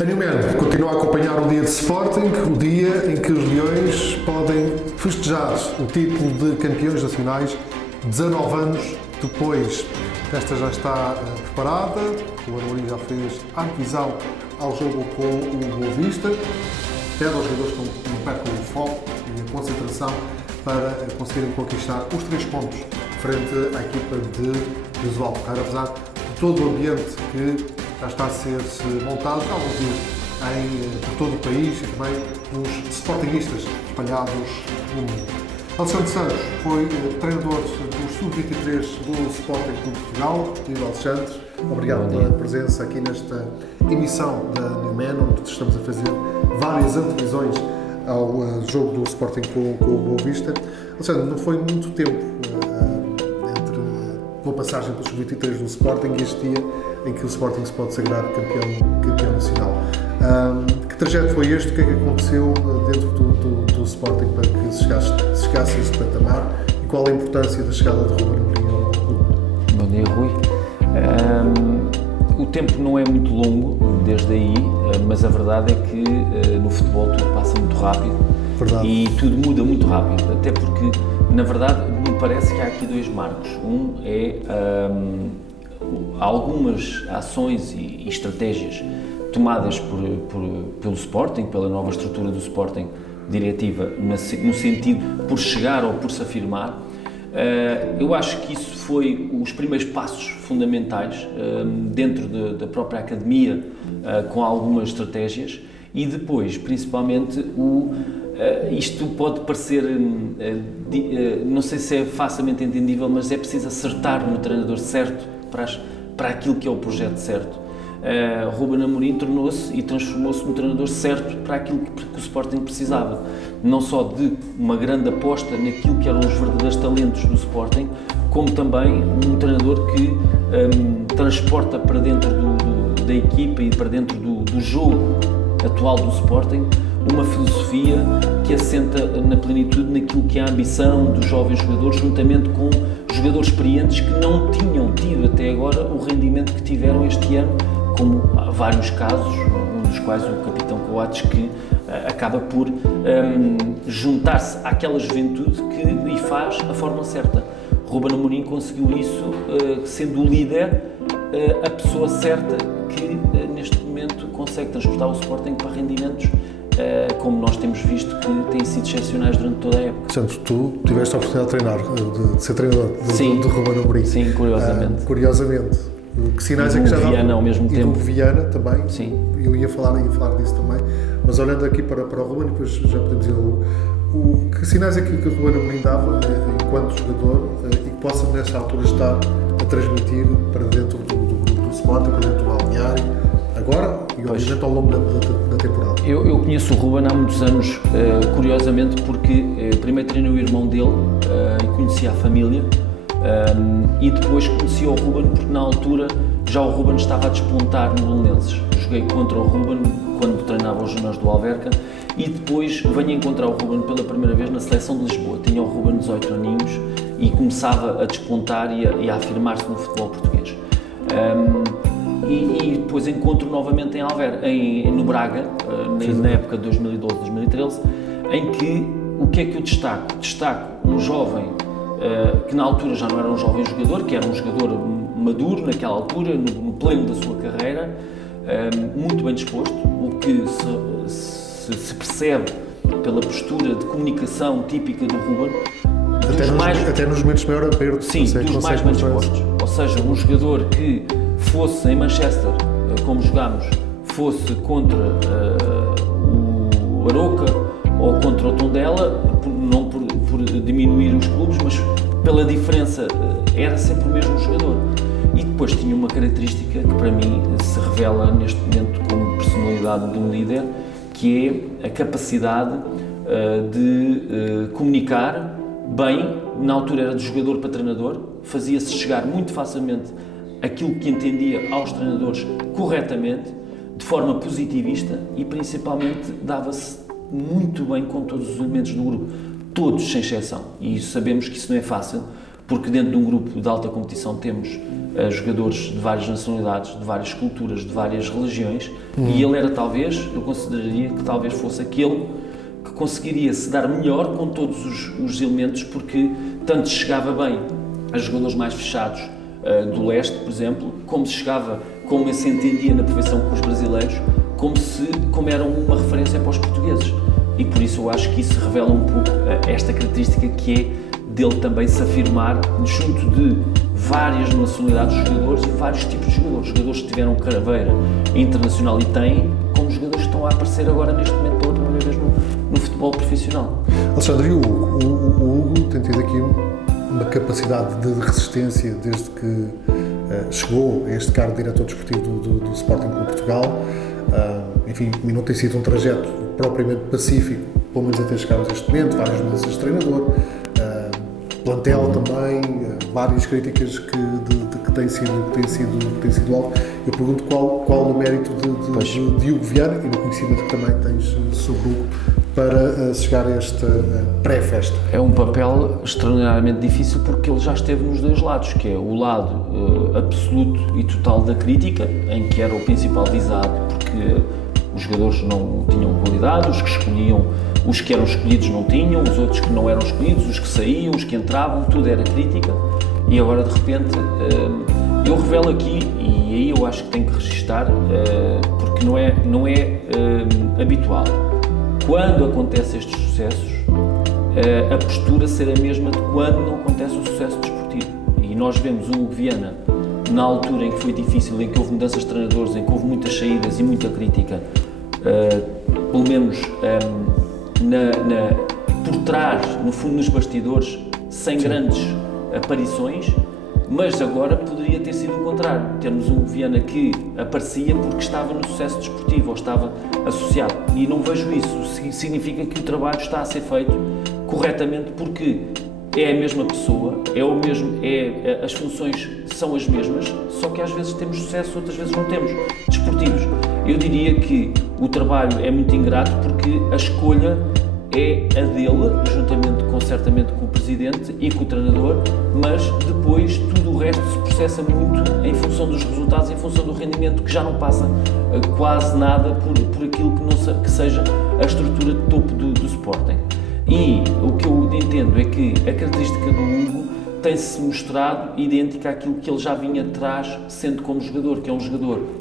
A Newman continua a acompanhar o dia de Sporting, o dia em que os Leões podem festejar o título de campeões nacionais 19 anos depois. Esta já está preparada, o Amorim já fez a antevisão ao jogo com o Boa Vista. Pede aos jogadores que não percam o foco e a concentração para conseguirem conquistar os 3 pontos frente à equipa de Osvaldo Ferreira, apesar de todo o ambiente que já está a ser montado há alguns dias por todo o país e também dos sportinguistas espalhados no mundo. Alexandre Santos foi treinador do Sub-23 do Sporting Clube de Portugal. Viva Alexandre, obrigado pela presença aqui nesta emissão da Newman, onde estamos a fazer várias antevisões ao jogo do Sporting com o Boa Vista. Alexandre, não foi muito tempo entre a passagem pelo Sub-23 do Sporting e este dia em que o Sporting se pode sagrar campeão nacional. Que trajeto foi este? O que é que aconteceu dentro do Sporting para que se chegasse a este patamar? E qual a importância da chegada de Ruben Amorim ao clube? Bom dia, Rui. O tempo não é muito longo desde aí, mas a verdade é que no futebol tudo passa muito rápido. Verdade. E tudo muda muito rápido, até porque, na verdade, me parece que há aqui 2 marcos. Um é algumas ações e estratégias tomadas pelo Sporting, pela nova estrutura do Sporting diretiva, no sentido por chegar ou por se afirmar. Eu acho que isso foi os primeiros passos fundamentais dentro da própria academia, com algumas estratégias, e depois, principalmente, isto pode parecer, não sei se é facilmente entendível, mas é preciso acertar no treinador certo para aquilo que é o projeto certo. Ruben Amorim tornou-se e transformou-se no treinador certo para aquilo que o Sporting precisava, não só de uma grande aposta naquilo que eram os verdadeiros talentos do Sporting, como também um treinador que transporta para dentro da equipa e para dentro do jogo atual do Sporting uma filosofia que assenta na plenitude naquilo que é a ambição dos jovens jogadores, juntamente com jogadores experientes que não tinham tido até agora o rendimento que tiveram este ano, como há vários casos, um dos quais o capitão Coates, que acaba por juntar-se àquela juventude que lhe faz a forma certa. Ruben Amorim conseguiu isso, sendo o líder, a pessoa certa que neste momento consegue transportar o Sporting para rendimentos como nós temos visto que têm sido excepcionais durante toda a época. Portanto, tu tiveste a oportunidade de treinar, de ser treinador de Ruben Amorim. Sim, curiosamente. Curiosamente. Que sinais é que já dá? Viana ao mesmo tempo. E do Viana também. Sim. Eu ia falar disso também. Mas olhando aqui para o Ruben, depois já podemos ir ao... Que sinais é que o Ruben Amorim dava enquanto jogador e que possa nessa altura estar a transmitir para dentro do Sporting, para dentro do balneário, agora e obviamente ao longo da temporada? Eu conheço o Ruben há muitos anos, curiosamente, porque primeiro treinei o irmão dele e conheci a família, e depois conheci o Ruben porque na altura já o Ruben estava a despontar no Belenenses. Joguei contra o Ruben quando treinava os juniores do Alverca e depois venho encontrar o Ruben pela primeira vez na seleção de Lisboa. Tinha o Ruben 18 aninhos e começava a despontar e a afirmar-se no futebol português. E depois encontro novamente no Braga, na época de 2012-2013, em que o que é que eu destaco? Destaco um jovem que na altura já não era um jovem jogador, que era um jogador maduro naquela altura, no pleno da sua carreira, muito bem disposto, o que se percebe pela postura de comunicação típica do Ruben. Até nos momentos de maior aperto. Sim, dos mais bem dispostos. Ou seja, um jogador que fosse em Manchester, como jogámos, fosse contra o Aroca ou contra o Tondela, não por diminuir os clubes, mas pela diferença, era sempre o mesmo jogador. E depois tinha uma característica que para mim se revela neste momento como personalidade de um líder, que é a capacidade de comunicar bem. Na altura era de jogador para treinador, fazia-se chegar muito facilmente aquilo que entendia aos treinadores corretamente, de forma positivista, e principalmente dava-se muito bem com todos os elementos do grupo, todos sem exceção, e sabemos que isso não é fácil, porque dentro de um grupo de alta competição temos jogadores de várias nacionalidades, de várias culturas, de várias religiões, e ele era talvez, eu consideraria que talvez fosse aquele que conseguiria se dar melhor com todos os elementos, porque tanto se chegava bem a jogadores mais fechados do leste, por exemplo, como se chegava, como se entendia na perfeição com os brasileiros, como eram uma referência para os portugueses. E por isso eu acho que isso revela um pouco esta característica que é dele também se afirmar junto de várias nacionalidades de jogadores e vários tipos de jogadores. Jogadores que tiveram carreira internacional e têm, como jogadores que estão a aparecer agora neste momento pela primeira vez no futebol profissional. Alexandre, e o Hugo? O Hugo tem tido aqui uma capacidade de resistência desde que chegou a este cargo de diretor desportivo do Sporting Clube Portugal. Enfim, não tem sido um trajeto propriamente pacífico, pelo menos até chegarmos a este momento, várias mudanças de treinador, plantel também, várias críticas que têm sido alvo. Eu pergunto qual o mérito de Hugo Viana e no conhecimento que também tens sobre o Hugo para chegar a esta pré-festa. É um papel extraordinariamente difícil porque ele já esteve nos dois lados, que é o lado absoluto e total da crítica, em que era o principal visado porque os jogadores não tinham qualidade, os que eram escolhidos não tinham, os outros que não eram escolhidos, os que saíam, os que entravam, tudo era crítica, e agora de repente eu revelo aqui, e aí eu acho que tenho que registar, porque não é habitual. Quando acontecem estes sucessos, a postura ser a mesma de quando não acontece o sucesso desportivo. E nós vemos o Hugo Viana, na altura em que foi difícil, em que houve mudanças de treinadores, em que houve muitas saídas e muita crítica, pelo menos por trás, no fundo, nos bastidores, sem grandes aparições, mas agora poderia ter sido o contrário. Termos um Viana que aparecia porque estava no sucesso desportivo ou estava associado. E não vejo isso. Significa que o trabalho está a ser feito corretamente porque é a mesma pessoa, as funções são as mesmas, só que às vezes temos sucesso, outras vezes não temos, desportivos. Eu diria que o trabalho é muito ingrato porque a escolha é a dele, certamente com o presidente e com o treinador, mas depois tudo o resto se processa muito em função dos resultados, em função do rendimento, que já não passa quase nada por aquilo que seja a estrutura de topo do Sporting. E o que eu entendo é que a característica do Hugo tem-se mostrado idêntica àquilo que ele já vinha atrás, sendo como jogador, que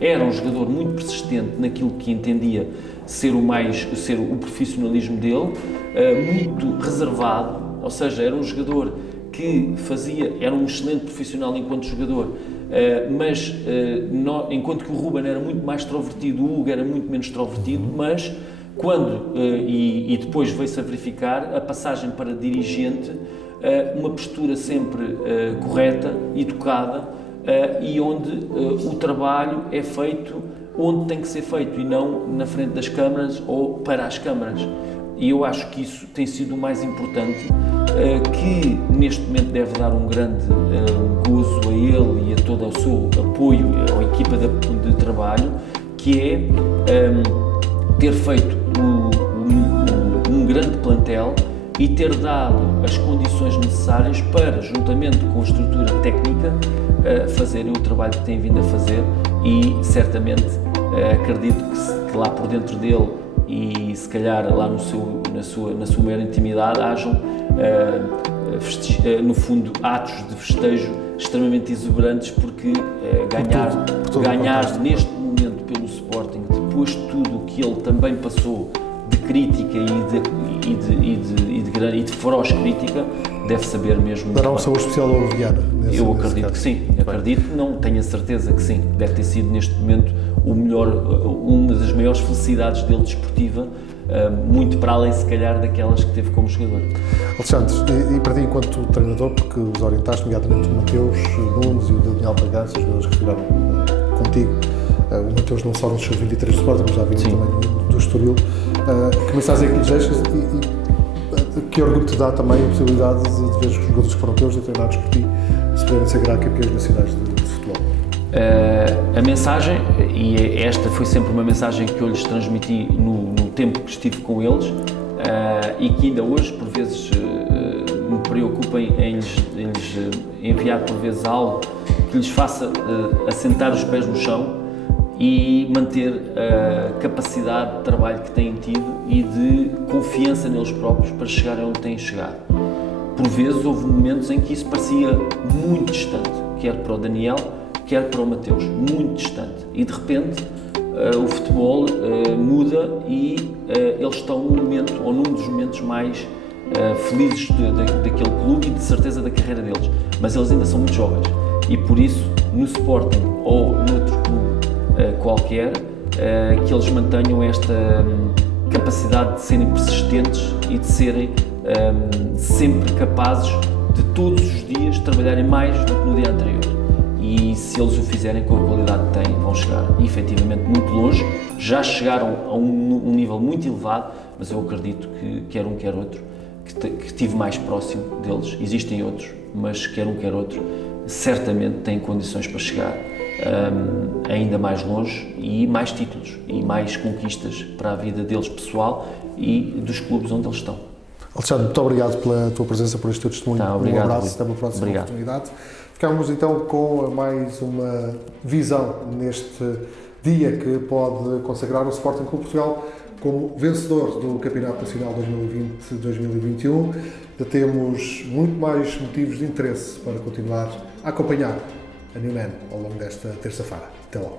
era um jogador muito persistente naquilo que entendia ser o profissionalismo dele, muito reservado, ou seja, era um jogador que era um excelente profissional enquanto jogador, mas enquanto que o Ruben era muito mais extrovertido, o Hugo era muito menos extrovertido, mas quando, e depois veio-se a verificar, a passagem para dirigente, uma postura sempre correta, educada, e onde o trabalho é feito onde tem que ser feito e não na frente das câmaras ou para as câmaras. E eu acho que isso tem sido o mais importante, que neste momento deve dar um grande gozo a ele e a todo o seu apoio, à equipa de trabalho, que é ter feito um grande plantel e ter dado as condições necessárias para, juntamente com a estrutura técnica, fazerem o trabalho que têm vindo a fazer, e certamente acredito que lá por dentro dele e se calhar lá na sua maior intimidade hajam no fundo atos de festejo extremamente exuberantes, porque ganhar neste momento pelo Sporting, depois de tudo o que ele também passou de crítica e de feroz crítica, deve saber mesmo. Dará um sabor especial ao Viana. Eu acredito que sim, não tenho a certeza que sim. Deve ter sido neste momento uma das maiores felicidades dele desportiva, muito para além, se calhar, daquelas que teve como jogador. Alexandre, e para ti enquanto treinador, porque os orientaste, nomeadamente o Mateus Nunes e o Daniel Bragança, os jogadores que estiveram contigo, o Mateus não só nos seus 23 de Sporting, mas já vimos também do Estoril, que mensagens é que lhes deixas e que orgulho te dá também a possibilidade de ver os jogadores que foram teus e treinados por ti se poderem sagrar campeões nacionais de futebol? A mensagem, e esta foi sempre uma mensagem que eu lhes transmiti no tempo que estive com eles, e que ainda hoje, por vezes, me preocupem em lhes enviar, por vezes, algo que lhes faça assentar os pés no chão e manter a capacidade de trabalho que têm tido e de confiança neles próprios para chegarem onde têm chegado. Por vezes houve momentos em que isso parecia muito distante, quer para o Daniel, quer para o Mateus, muito distante. E de repente o futebol muda e eles estão num momento, ou num dos momentos mais felizes daquele clube e de certeza da carreira deles. Mas eles ainda são muito jovens e por isso no Sporting ou noutro clube qualquer, que eles mantenham esta capacidade de serem persistentes e de serem sempre capazes de todos os dias trabalharem mais do que no dia anterior. E se eles o fizerem com a qualidade que têm, vão chegar efetivamente muito longe. Já chegaram a um nível muito elevado, mas eu acredito que quer um quer outro, que estive mais próximo deles. Existem outros, mas quer um quer outro, certamente têm condições para chegar ainda mais longe e mais títulos e mais conquistas para a vida deles pessoal e dos clubes onde eles estão. Alexandre, muito obrigado pela tua presença, por este teu testemunho. Obrigado, um abraço, até uma próxima oportunidade. Ficamos então com mais uma visão neste dia que pode consagrar o Sporting Clube Portugal como vencedor do Campeonato Nacional 2020-2021. Temos muito mais motivos de interesse para continuar a acompanhar a Newman ao longo desta terça-feira. Até logo.